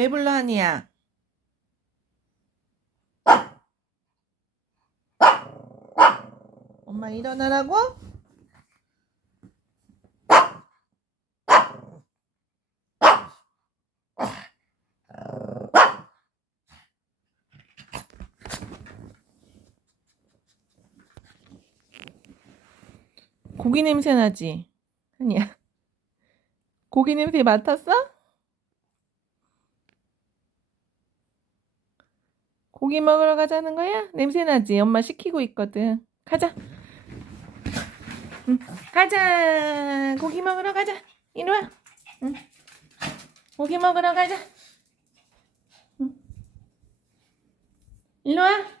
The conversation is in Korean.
왜 불러 하니야? 엄마 일어나라고? 고기 냄새 나지? 아니야. 고기 냄새 맡았어? 고기 먹으러 가자는 거야? 냄새 나지? 엄마 시키고 있거든. 가자. 응, 가자. 고기 먹으러 가자. 이리 와. 응. 고기 먹으러 가자. 응. 일로 와.